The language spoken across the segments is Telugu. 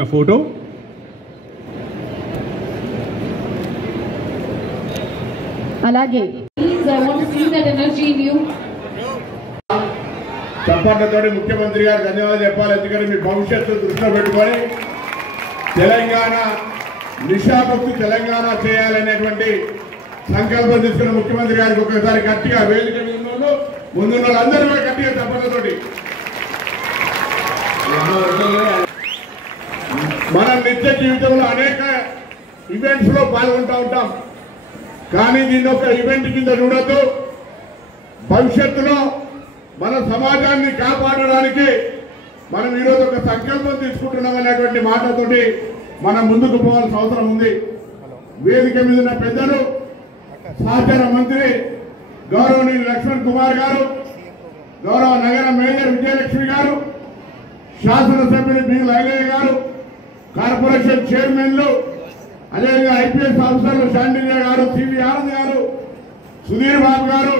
ఇచ్చిన ఫోటో అలాగే చప్పట్లతో ముఖ్యమంత్రి గారు ధన్యవాదాలు చెప్పాలి. ఎందుకంటే మీ భవిష్యత్తు దృష్టిలో పెట్టుకొని తెలంగాణ నిశాభక్తి తెలంగాణ చేయాలనేటువంటి సంకల్పం తీసుకున్న ముఖ్యమంత్రి గారికి ఒకసారి గట్టిగా వేదిక ముందున్న వాళ్ళందరూ కూడా గట్టిగా చప్పట్లతోటి మన నిత్య జీవితంలో అనేక ఈవెంట్స్ లో పాల్గొంటూ ఉంటాం. కానీ దీన్ని ఒక ఈవెంట్ కింద చూడొద్దు. భవిష్యత్తులో మన సమాజాన్ని కాపాడడానికి మనం ఈరోజు ఒక సంకల్పం తీసుకుంటున్నాం అనేటువంటి మాటతోటి మనం ముందుకు పోవాల్సిన అవసరం ఉంది. వేదిక మీద ఉన్న పెద్దలు సహచార మంత్రి గౌరవనీయులు లక్ష్మణ్ కుమార్ గారు, గౌరవ నగర మేయర్ విజయలక్ష్మి గారు, శాసనసభ్యులు బి లైలయ్య గారు, కార్పొరేషన్ చైర్మన్లు, అదేవిధంగా ఐపీఎస్ ఆఫీసర్లు శాండిల్య గారు, సివి ఆనంద్ గారు, సుధీర్ బాబు గారు,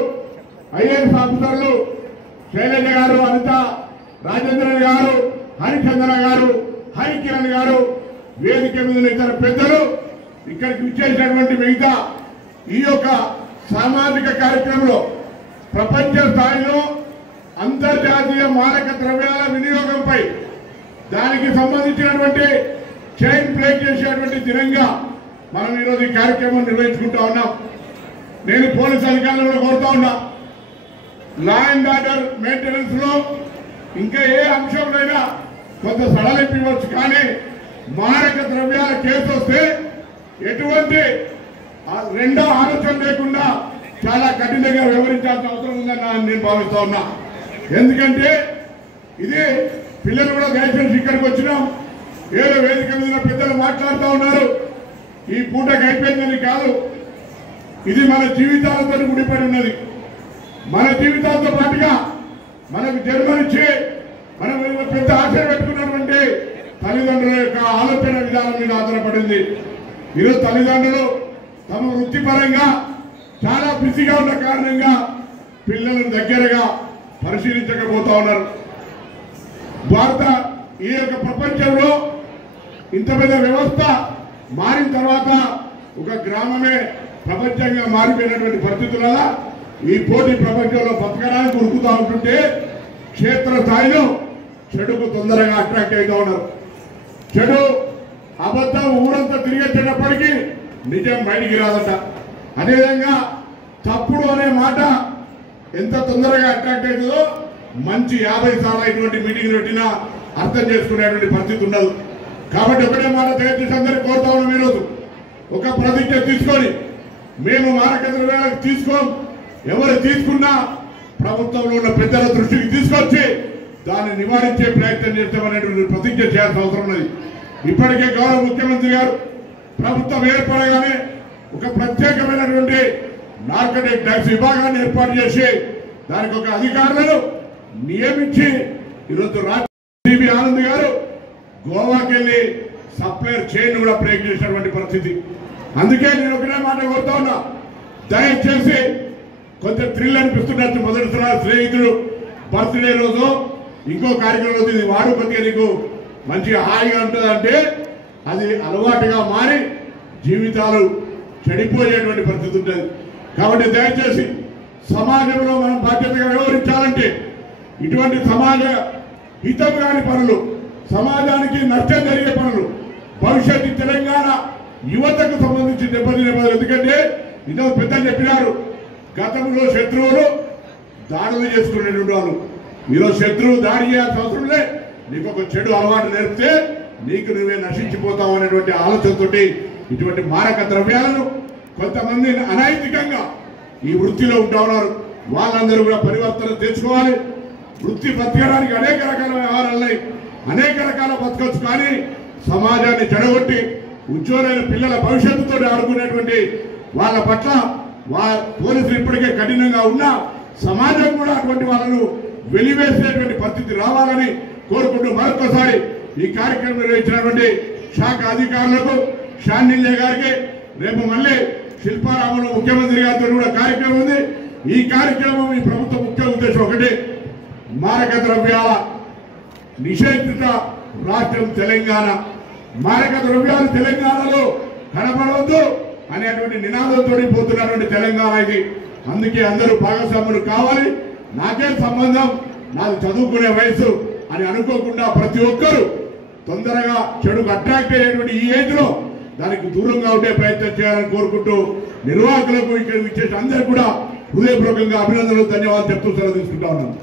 ఐఏఎస్ ఆఫీసర్లు శైలజ గారు, అనిత రాజేంద్రన్ గారు, హరిచంద్ర గారు, హరికిరణ్ గారు, వేదిక మీద ఇతర పెద్దలు, ఇక్కడికి విచ్చేసినటువంటి మిగతా ఈ యొక్క సామాజిక కార్యక్రమంలో ప్రపంచ స్థాయిలో అంతర్జాతీయ మారక ద్రవ్యాల వినియోగంపై దానికి సంబంధించినటువంటి చైన్ బ్రేక్ చేసేటువంటి దినంగా మనం ఈరోజు ఈ కార్యక్రమం నిర్వహించుకుంటా ఉన్నాం. నేను పోలీసు అధికారులను కోరుతా ఉన్నా, లా అండ్ ఆర్డర్ మెయింటెనెన్స్ లో ఇంకా ఏ అంశంలోనైనా కొంత సడలింపు ఇవ్వచ్చు. కానీ మారక ద్రవ్యాల కేసు వస్తే ఎటువంటి రెండో ఆలోచన లేకుండా చాలా కఠినంగా వ్యవహరించాల్సిన అవసరం ఉందని నేను భావిస్తా ఉన్నా. ఎందుకంటే ఇది పిల్లలు కూడా దయచేసి ఇక్కడికి వచ్చినాం, ఏదో వేదిక మీద పెద్దలు మాట్లాడుతూ ఉన్నారు, ఈ పూటకి అయిపోయిందని కాదు. ఇది మన జీవితాలతో ముడిపడి ఉన్నది. మన జీవితాలతో పాటుగా మనకు జన్మనిచ్చి మనం పెద్ద ఆశ పెట్టుకున్నటువంటి తల్లిదండ్రుల యొక్క ఆలోచన విధానం మీద ఆధారపడింది. ఈరోజు తల్లిదండ్రులు తమ వృత్తిపరంగా చాలా బిజీగా ఉన్న కారణంగా పిల్లలను దగ్గరగా పరిశీలించకపోతా ఉన్నారు. భారత ఈ యొక్క ప్రపంచంలో ఇంత పెద్ద వ్యవస్థ మారిన తర్వాత ఒక గ్రామమే ప్రపంచంగా మారిపోయినటువంటి పరిస్థితులలో ఈ పోటీ ప్రపంచంలో బతకడానికి ఉరుకుతూ ఉంటుంటే క్షేత్ర స్థాయిలో చెడుకు తొందరగా అట్రాక్ట్ అవుతూ ఉన్నారు. చెడు అబద్ధం ఊరంతా తిరిగేటప్పటికీ నిజం బయటికి రాదట. అదేవిధంగా తప్పుడు అనే మాట ఎంత తొందరగా అట్రాక్ట్ అవుతుందో మంచి 50 సార్లు ఇటువంటి మీటింగ్ పెట్టినా అర్థం చేసుకునేటువంటి పరిస్థితి ఉండదు. కాబట్టి ఒకటే మాట దయచేసి అందరికీ కోరుతా ఉన్నాం, ఈరోజు ఒక ప్రతిజ్ఞ తీసుకొని మేము మారక ద్రవ్యాలకు తీసుకోం, ఎవరు తీసుకున్నా ప్రభుత్వంలో ఉన్న పెద్దల దృష్టికి తీసుకొచ్చి దాన్ని నివారించే ప్రయత్నం చేస్తామనేటువంటి ప్రతిజ్ఞ చేయాల్సిన అవసరం ఉన్నది. ఇప్పటికే గౌరవ ముఖ్యమంత్రి గారు ప్రభుత్వం ఏర్పడగానే ఒక ప్రత్యేకమైనటువంటి నార్కటిక్ డ్రగ్స్ విభాగాన్ని ఏర్పాటు చేసి దానికి ఒక అధికారులను నియమించి ఈరోజు సివి ఆనంద్ గారు గోవాకి వెళ్ళి సప్లైర్ చైన్ కూడా బ్రేక్ చేసినటువంటి పరిస్థితి. అందుకే నేను ఒకటే మాట కోరుతా ఉన్నా, దయచేసి కొంచెం థ్రిల్ అనిపిస్తున్నట్టు మొదటిసారి స్నేహితుడు బర్త్డే రోజు ఇంకో కార్యక్రమం రోజు ఇది వాడు కొద్దిగా నీకు మంచిగా హాయిగా ఉంటుందంటే అది అలవాటుగా మారి జీవితాలు చెడిపోయేటువంటి పరిస్థితి ఉంటుంది. కాబట్టి దయచేసి సమాజంలో మనం బాధ్యతగా వ్యవహరించాలంటే ఇటువంటి సమాజ హితం కాని పనులు, సమాజానికి నష్టం జరిగే పనులు, భవిష్యత్తు తెలంగాణ యువతకు సంబంధించి దెబ్బతినే పనులు. ఎందుకంటే ఇదో పెద్దలు చెప్పినారు, గతంలో శత్రువులు దాడులు చేసుకునేటువంటి వాళ్ళు, ఈరోజు శత్రువు దాడి చేయాల్సిన అవసరం లే, నీకు ఒక చెడు అలవాటు నేర్పితే నీకు నువ్వే నశించిపోతావు అనేటువంటి ఆలోచనతోటి ఇటువంటి మారక ద్రవ్యాలను కొంతమంది అనైతికంగా ఈ వృత్తిలో ఉంటా ఉన్నారు. వాళ్ళందరూ కూడా పరివర్తన తెచ్చుకోవాలి. వృత్తి బతకడానికి అనేక రకాల వ్యవహారాలున్నాయి, అనేక రకాల బతకచ్చు. కానీ సమాజాన్ని చెడగొట్టి ఉజ్వలైన పిల్లల భవిష్యత్తుతో ఆడుకునేటువంటి వాళ్ళ పట్ల పోలీసులు ఇప్పటికే కఠినంగా ఉన్నా సమాజం కూడా అటువంటి వాళ్ళను వెలివేసేటువంటి పరిస్థితి రావాలని కోరుకుంటూ మరొకసారి ఈ కార్యక్రమం నిర్వహించినటువంటి శాఖ అధికారులకు, శాండిల్య గారికి, రేపు మళ్ళీ శిల్పారామంలో ముఖ్యమంత్రి గారితో కూడా కార్యక్రమం ఉంది. ఈ కార్యక్రమం ఈ ప్రభుత్వ ముఖ్య ఉద్దేశం ఒకటి, మారక ద్రవ్యాల నిషేధిత రాష్ట్రం తెలంగాణ. మారక ద్రవ్యాలు తెలంగాణలో కనపడవద్దు అనేటువంటి నినాదంతో పోతున్నటువంటి తెలంగాణ ఇది. అందుకే అందరూ భాగస్వాములు కావాలి. నాకే సంబంధం, నాది చదువుకునే వయసు అని అనుకోకుండా ప్రతి ఒక్కరూ తొందరగా చెడుకు అట్రాక్ట్ అయ్యేటువంటి ఈ ఏజ్ లో దానికి దూరంగా ఉండే ప్రయత్నం చేయాలని కోరుకుంటూ నిర్వాహకులకు ఇక్కడ ఇచ్చేసి అందరూ కూడా హృదయపూర్వకంగా అభినందనలు, ధన్యవాదాలు చెప్తూ సెలవు తీసుకుంటా ఉన్నాను.